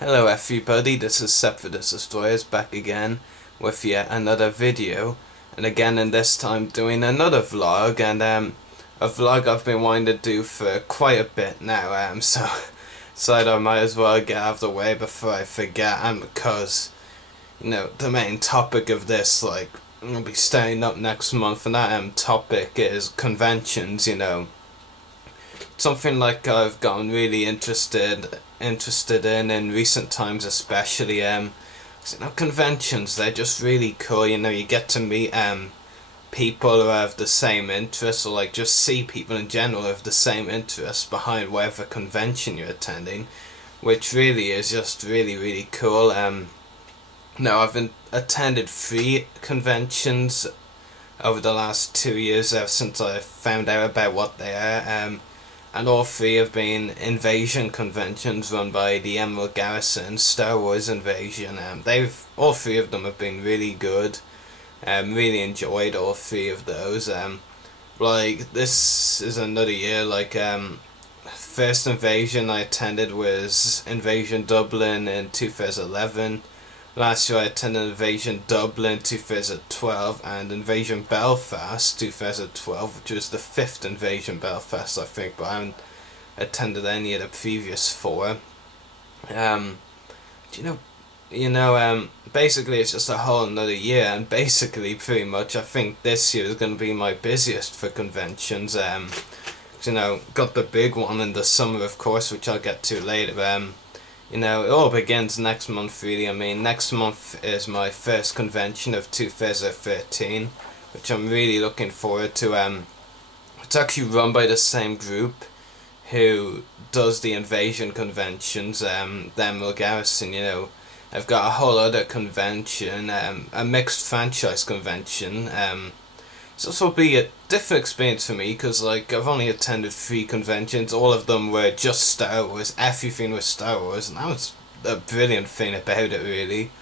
Hello everybody, this is Separatist Destroyers back again with yet another video, and again in this time doing another vlog, and a vlog I've been wanting to do for quite a bit now, so I might as well get out of the way before I forget, and because, you know, the main topic of this, like, I'll be starting up next month, and that topic is conventions, you know. Something like I've gotten really interested in recent times, especially 'cause, you know, conventions, they're just really cool. You know, you get to meet people who have the same interests, or like just see people in general who have the same interests behind whatever convention you're attending, which really is just really cool. Now I've attended 3 conventions over the last 2 years ever since I found out about what they are. And all 3 have been invasion conventions run by the Emerald Garrison, Star Wars Invasion. All 3 of them have been really good. Really enjoyed all 3 of those. Like, this is another year. Like, first invasion I attended was Invasion Dublin in 2011. Last year I attended Invasion Dublin 2012 and Invasion Belfast 2012, which was the 5th Invasion Belfast, I think, but I haven't attended any of the previous 4. Basically it's just a whole another year, and basically pretty much I think this year is going to be my busiest for conventions. You know, got the big one in the summer, of course, which I'll get to later. You know, it all begins next month, really. I mean, next month is my first convention of 2013, which I'm really looking forward to. It's actually run by the same group who does the invasion conventions, the Emerald Garrison, you know. I've got a whole other convention, a mixed franchise convention. So this will be a different experience for me, because like I've only attended 3 conventions. All of them were just Star Wars. Everything was Star Wars, and that was a brilliant thing about it, really.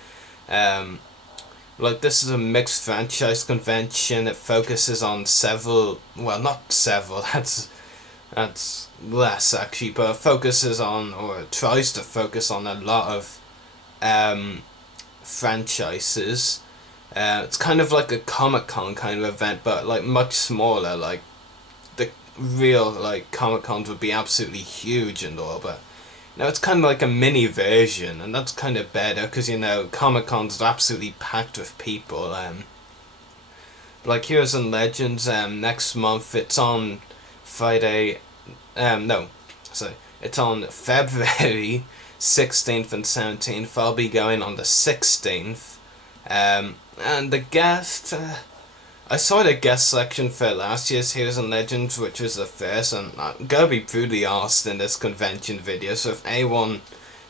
Like, this is a mixed franchise convention. It focuses on several, well, not several. That's less actually, but it focuses on, or it tries to focus on, a lot of franchises. It's kind of like a Comic-Con kind of event, but like much smaller. Like, the real like Comic-Cons would be absolutely huge and all, but you know, it's kind of like a mini version, and that's kind of better, because you know, Comic-Cons are absolutely packed with people. Like Heroes and Legends, next month it's on Friday. No, sorry, it's on February 16th and 17th. I'll be going on the 16th. And the guest, I saw the guest selection for last year's Heroes and Legends, which was the first, and I'm gonna be brutally honest in this convention video, so if anyone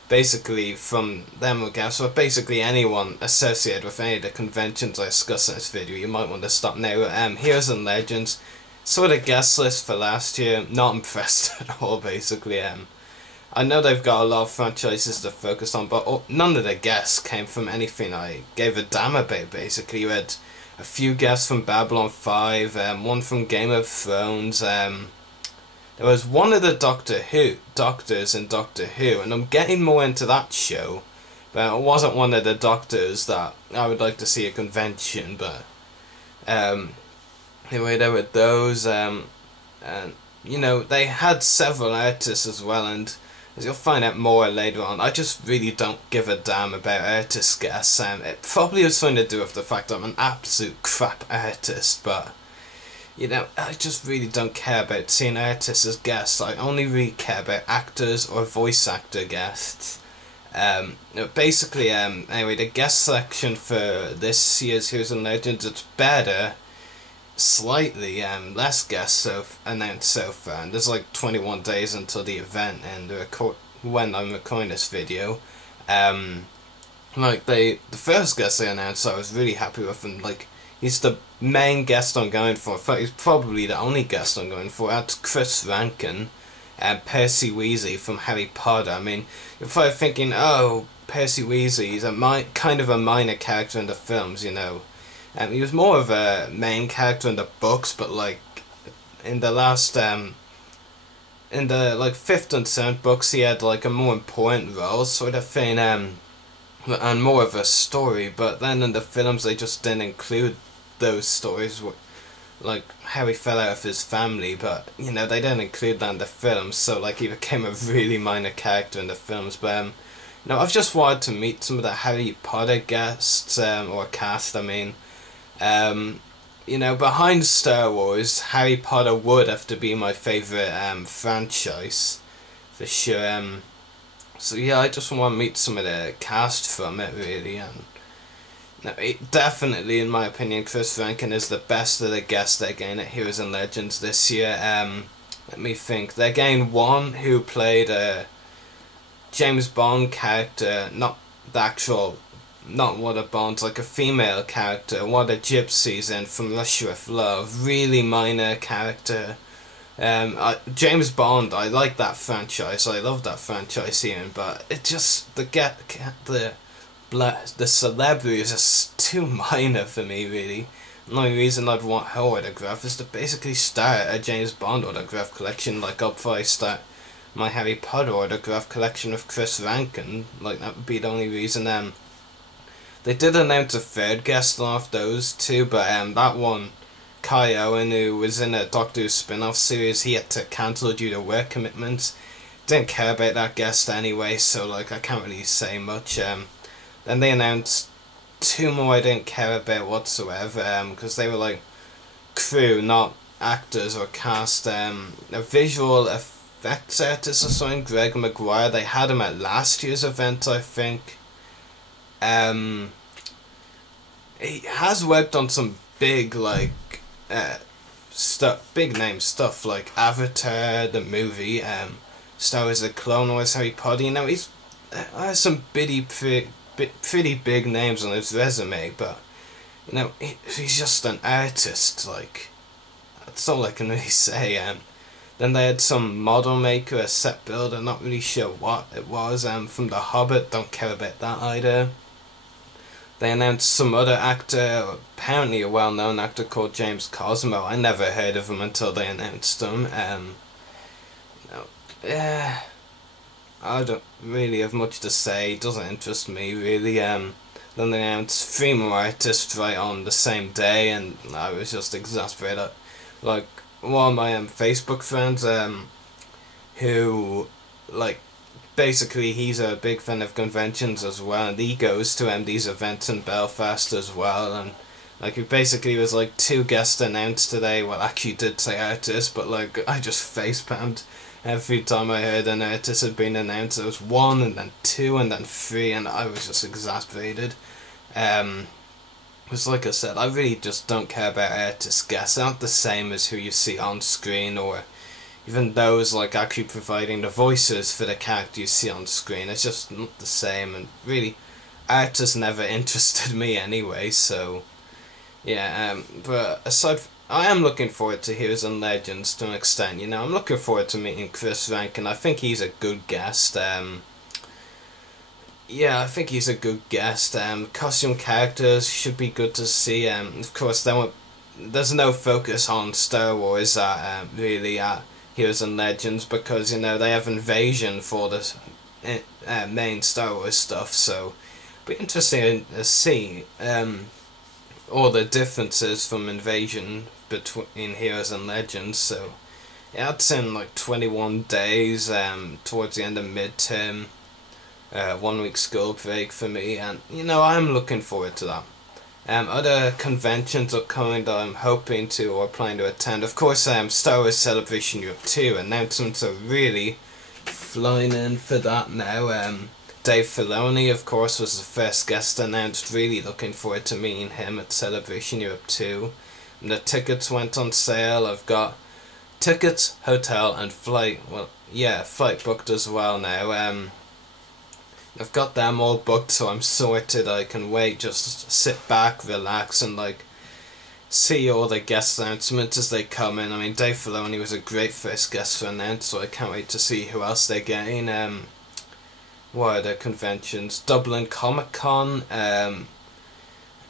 basically from them will guess, or basically anyone associated with any of the conventions I discuss in this video, you might want to stop now. Heroes and Legends, saw the guest list for last year, not impressed at all, basically. I know they've got a lot of franchises to focus on, but none of the guests came from anything I gave a damn about, basically. You had a few guests from Babylon 5, one from Game of Thrones, there was one of the Doctors in Doctor Who, and I'm getting more into that show, but it wasn't one of the Doctors that I would like to see at convention, but anyway, there were those, and you know, they had several artists as well, and as you'll find out more later on, I just really don't give a damn about artist guests. It probably has something to do with the fact I'm an absolute crap artist, but you know, I just really don't care about seeing artists as guests. I only really care about actors or voice actor guests. Basically, anyway, the guest selection for this year's Heroes and Legends, it's better. Slightly less guests announced so far, and there's like 21 days until the event, and when I'm recording this video, like the first guest they announced, I was really happy with him. Like, he's the main guest I'm going for. In fact, he's probably the only guest I'm going for. That's Chris Rankin and Percy Weasley from Harry Potter. I mean, you're probably thinking, oh, Percy Weasley, he's kind of a minor character in the films, you know. He was more of a main character in the books, but like in the last in the like fifth and seventh books he had like a more important role sort of thing, and more of a story, but then in the films they just didn't include those stories, like how he fell out of his family, but you know they didn't include that in the films, so like he became a really minor character in the films. But no, I've just wanted to meet some of the Harry Potter guests, or cast, I mean. You know, behind Star Wars, Harry Potter would have to be my favourite franchise, for sure. So yeah, I just want to meet some of the cast from it, really. And no, definitely, in my opinion, Chris Rankin is the best of the guests they're getting at Heroes and Legends this year. Let me think. They're getting one who played a James Bond character, not the actual, not one of Bond's, like a female character, one of the gypsies in From Russia with Love, really minor character. James Bond, I like that franchise, I love that franchise even, but it just, the celebrity is just too minor for me, really. The only reason I'd want her autograph is to basically start a James Bond autograph collection, like I'll probably start my Harry Potter autograph collection with Chris Rankin, like that would be the only reason. They did announce a third guest off those two, but that one, Kai Owen, who was in a Doctor Who spin-off series, he had to cancel due to work commitments. Didn't care about that guest anyway, so like I can't really say much. Then they announced two more I didn't care about whatsoever, because they were like crew, not actors or cast. A visual effects artist or something, Greg Maguire. They had him at last year's event, I think. He has worked on some big big name stuff like Avatar, the movie, Star Wars: The Clone Wars, Harry Potter. You know, he's has some pretty big names on his resume, but you know, he's just an artist. Like, that's all I can really say. Then they had some model maker, a set builder, not really sure what it was. From The Hobbit, don't care about that either. They announced some other actor, apparently a well-known actor called James Cosmo. I never heard of him until they announced him. Yeah, I don't really have much to say. It doesn't interest me really. Then they announced three more artists right on the same day, and I was just exasperated. Like, one of my Facebook friends, who, like, basically he's a big fan of conventions as well, and he goes to these events in Belfast as well, and like he basically was like two guests announced today. Well, actually did say artists, but like I just facepalmed every time I heard an artist had been announced. There was one, and then two, and then three, and I was just exasperated. Because like I said, I really just don't care about artist guests. They're not the same as who you see on screen, or even those like actually providing the voices for the character you see on screen. It's just not the same, and really, artists never interested me anyway, so yeah. But aside I am looking forward to Heroes and Legends to an extent, you know. I'm looking forward to meeting Chris Rankin. I think he's a good guest. Yeah, I think he's a good guest. Costume characters should be good to see. Of course, there's no focus on Star Wars really at Heroes and Legends, because you know they have Invasion for the main Star Wars stuff. So, it'll be interesting to see all the differences from Invasion between Heroes and Legends. So, yeah, it's in like 21 days. Towards the end of midterm. 1 week school break for me, and you know I'm looking forward to that. Other conventions upcoming that I'm hoping to or planning to attend, of course, Star Wars Celebration Europe 2 announcements are really flying in for that now. Dave Filoni, of course, was the first guest announced. Really looking forward to meeting him at Celebration Europe 2. And the tickets went on sale. I've got tickets, hotel, and flight. Well, yeah, flight booked as well now. I've got them all booked, so I'm sorted. I can wait, just sit back, relax, and like see all the guest announcements as they come in. I mean, Dave Filoni was a great first guest to announce, so I can't wait to see who else they're getting. What are the conventions? Dublin Comic Con,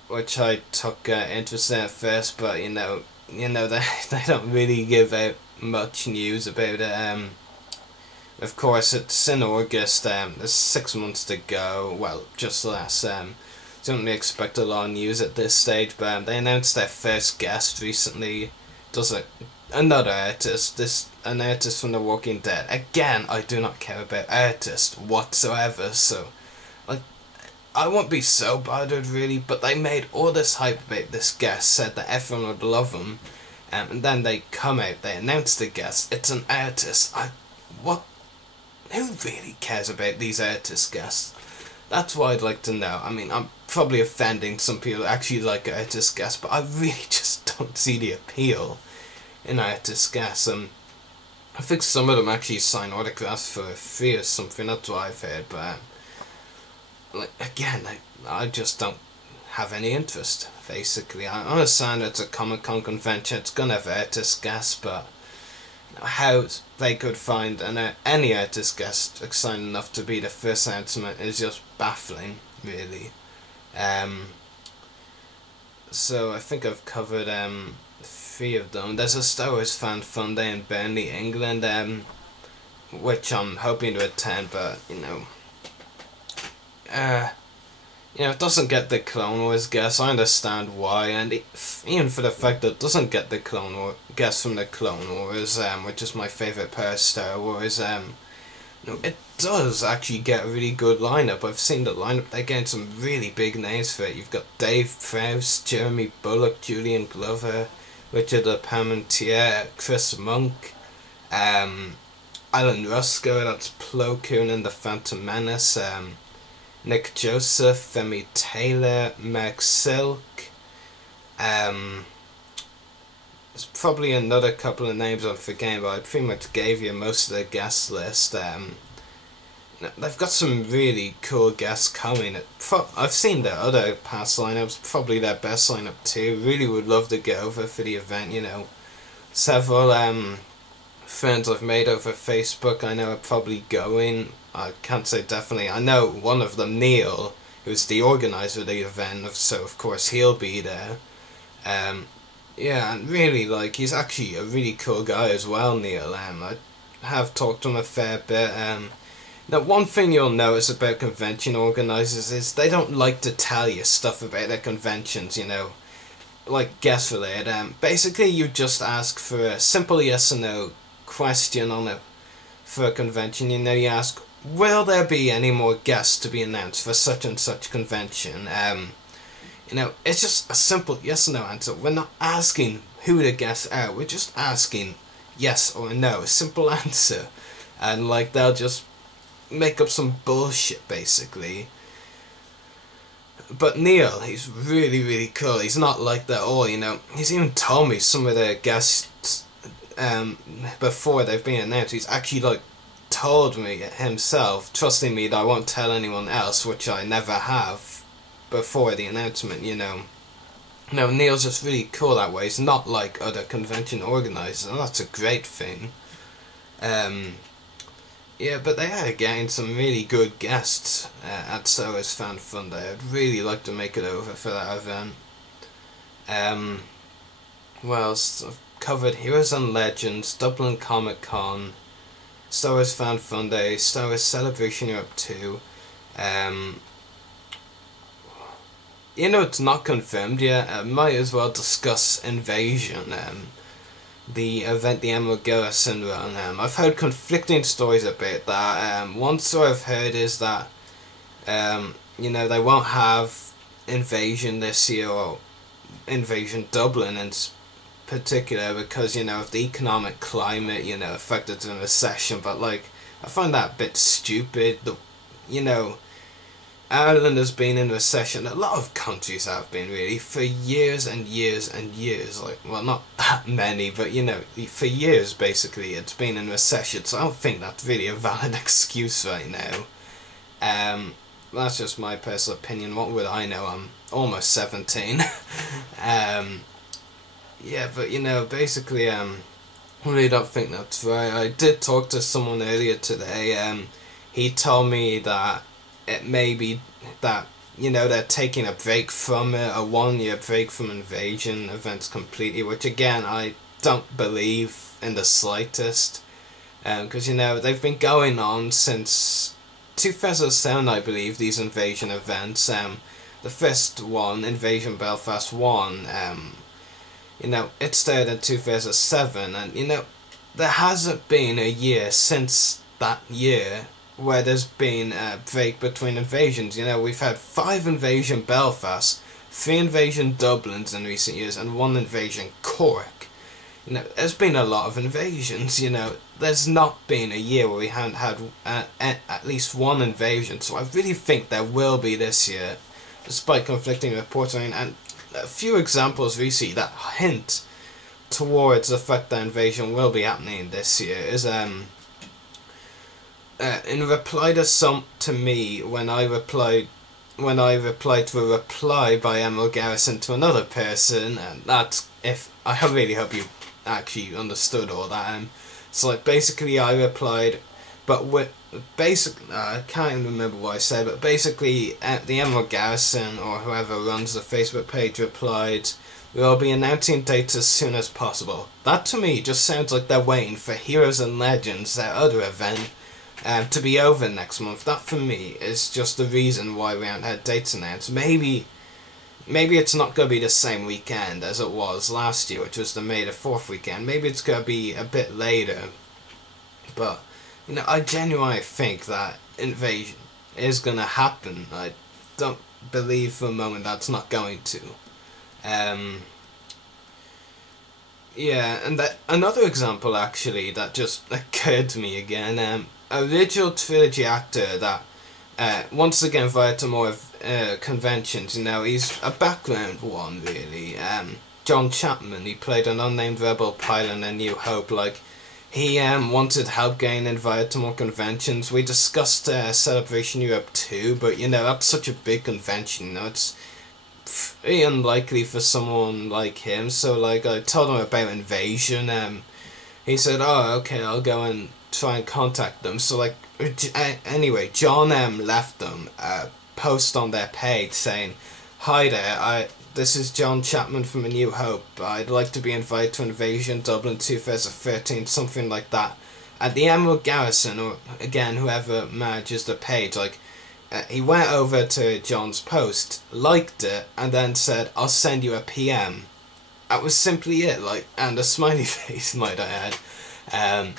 which I took interest in at first, but you know they don't really give out much news about it. Of course, it's in August. There's 6 months to go. Well, just less. Don't really expect a lot of news at this stage, but they announced their first guest recently. Does another artist. An artist from The Walking Dead. Again, I do not care about artists whatsoever. So, like, I won't be so bothered really. But they made all this hype about this guest, said that everyone would love him, and then they come out. They announce the guest. It's an artist. What? Who really cares about these artist guests? That's what I'd like to know. I mean, I'm probably offending some people who actually like artist guests, but I really just don't see the appeal in artist guests. I think some of them actually sign autographs for free or something. That's what I've heard, but like, again, I just don't have any interest. Basically, I understand it's a Comic-Con convention. It's gonna have artist guests, but how they could find any artist guest exciting enough to be the first announcement is just baffling, really. So I think I've covered 3 of them. There's a Star Wars Fan Fun Day in Burnley, England, which I'm hoping to attend, but it doesn't get the Clone Wars guest. I understand why, and even for the fact that it doesn't get the Clone Wars guest from the Clone Wars, which is my favourite part of Star Wars, it does actually get a really good lineup. I've seen the lineup, they're getting some really big names for it. You've got Dave Prowse, Jeremy Bulloch, Julian Glover, Richard Parmentier, Chris Monk, Alan Rusko, that's Plo Koon and the Phantom Menace, Nick Joseph, Femi Taylor, Mark Silk. There's probably another couple of names I'm forgetting, but I pretty much gave you most of the guest list. They've got some really cool guests coming. I've seen their other past lineups, probably their best lineup too. Really would love to get over for the event, Several friends I've made over Facebook I know are probably going. I can't say definitely. I know one of them, Neil, who's the organizer of the event, so of course he'll be there. Yeah, and really, he's actually a really cool guy as well, Neil. I have talked to him a fair bit. Now, one thing you'll notice about convention organisers is they don't like to tell you stuff about their conventions, like guest related. Basically, you just ask for a simple yes or no question for a convention. You ask, will there be any more guests to be announced for such and such convention? It's just a simple yes or no answer. We're not asking who the guests are. We're just asking yes or no. A simple answer. And they'll just make up some bullshit, basically. But Neil, he's really, really cool. He's not like that at all, He's even told me some of the guests before they've been announced. He's actually told me himself, trusting me that I won't tell anyone else, which I never have before the announcement, No, Neil's just really cool that way. He's not like other convention organisers, and that's a great thing. Yeah, but they are getting some really good guests at Star Wars Fan Fun Day. I'd really like to make it over for that event. What else? I've covered Heroes and Legends, Dublin Comic Con, Star Wars Fan Fun Day, Star Wars Celebration Europe 2. It's not confirmed yet. I might as well discuss Invasion, the event the Emerald Garrison run. I've heard conflicting stories about that. One story I've heard is that, they won't have Invasion this year, or Invasion Dublin in particular, because, of the economic climate, affected in recession. But, I find that a bit stupid. Ireland has been in recession. A lot of countries have been, really, for years and years and years. Well, not that many, but, for years, basically, it's been in recession. So I don't think that's really a valid excuse right now. That's just my personal opinion. What would I know? I'm almost 17. Yeah, but, basically, I really don't think that's right. I did talk to someone earlier today. He told me that it may be that, they're taking a break from it, a 1-year break from Invasion events completely, which again, I don't believe in the slightest. because, you know, they've been going on since 2007, I believe, these invasion events. The first one, Invasion Belfast 1, you know, it started in 2007, and, you know, there hasn't been a year since that year where there's been a break between invasions. You know, we've had 5 Invasion Belfast, 3 Invasion Dublins in recent years, and 1 Invasion Cork. You know, there's been a lot of invasions. You know, there's not been a year where we haven't had at least 1 invasion, so I really think there will be this year, despite conflicting reports. I mean, and a few examples recently that hint towards the fact that invasion will be happening this year is in reply to me when I replied to a reply by Emerald Garrison to another person, and that's, if I really hope you actually understood all that. So like basically I replied, but with basically I can't even remember what I said, but basically the Emerald Garrison or whoever runs the Facebook page replied, "We'll be announcing dates as soon as possible." That to me just sounds like they're waiting for Heroes and Legends, their other event, to be over next month. That for me is just the reason why we haven't had dates announced. Maybe it's not going to be the same weekend as it was last year, which was the May the 4th weekend. Maybe it's going to be a bit later. But, you know, I genuinely think that invasion is going to happen. I don't believe for a moment that's not going to. Yeah, and another example actually that just occurred to me again, original trilogy actor that once again invited to more conventions. You know, he's a background one really. John Chapman, he played an unnamed rebel pilot in A New Hope. Like, he wanted help getting invited to more conventions. We discussed Celebration Europe 2, but you know, that's such a big convention, you know, it's pretty unlikely for someone like him. So like, I told him about Invasion, he said, "Oh, okay, I'll go and try and contact them." So like, anyway, John left them a post on their page saying, "Hi there, this is John Chapman from A New Hope. I'd like to be invited to Invasion Dublin 2013, something like that." And the Emerald Garrison, or again whoever manages the page, like, he went over to John's post, liked it, and then said, "I'll send you a PM." That was simply it, like, and a smiley face, might I add.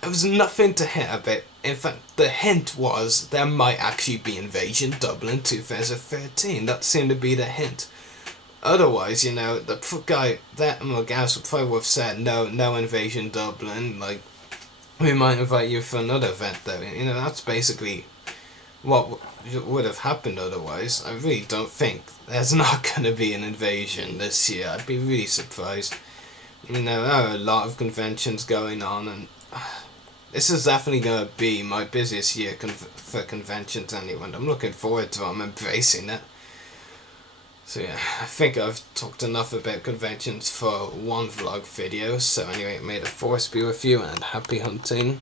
There was nothing to hint about. In fact, the hint was there might actually be Invasion Dublin 2013. That seemed to be the hint. Otherwise, you know, the guy, that Emerald Garrison probably would have said, no Invasion Dublin, like, we might invite you for another event though. You know, that's basically what would have happened otherwise. I really don't think there's not going to be an invasion this year. I'd be really surprised. You know, there are a lot of conventions going on, and this is definitely going to be my busiest year for conventions anyway. I'm looking forward to it. I'm embracing it. So yeah, I think I've talked enough about conventions for one vlog video. So anyway, may the force be with you and happy hunting.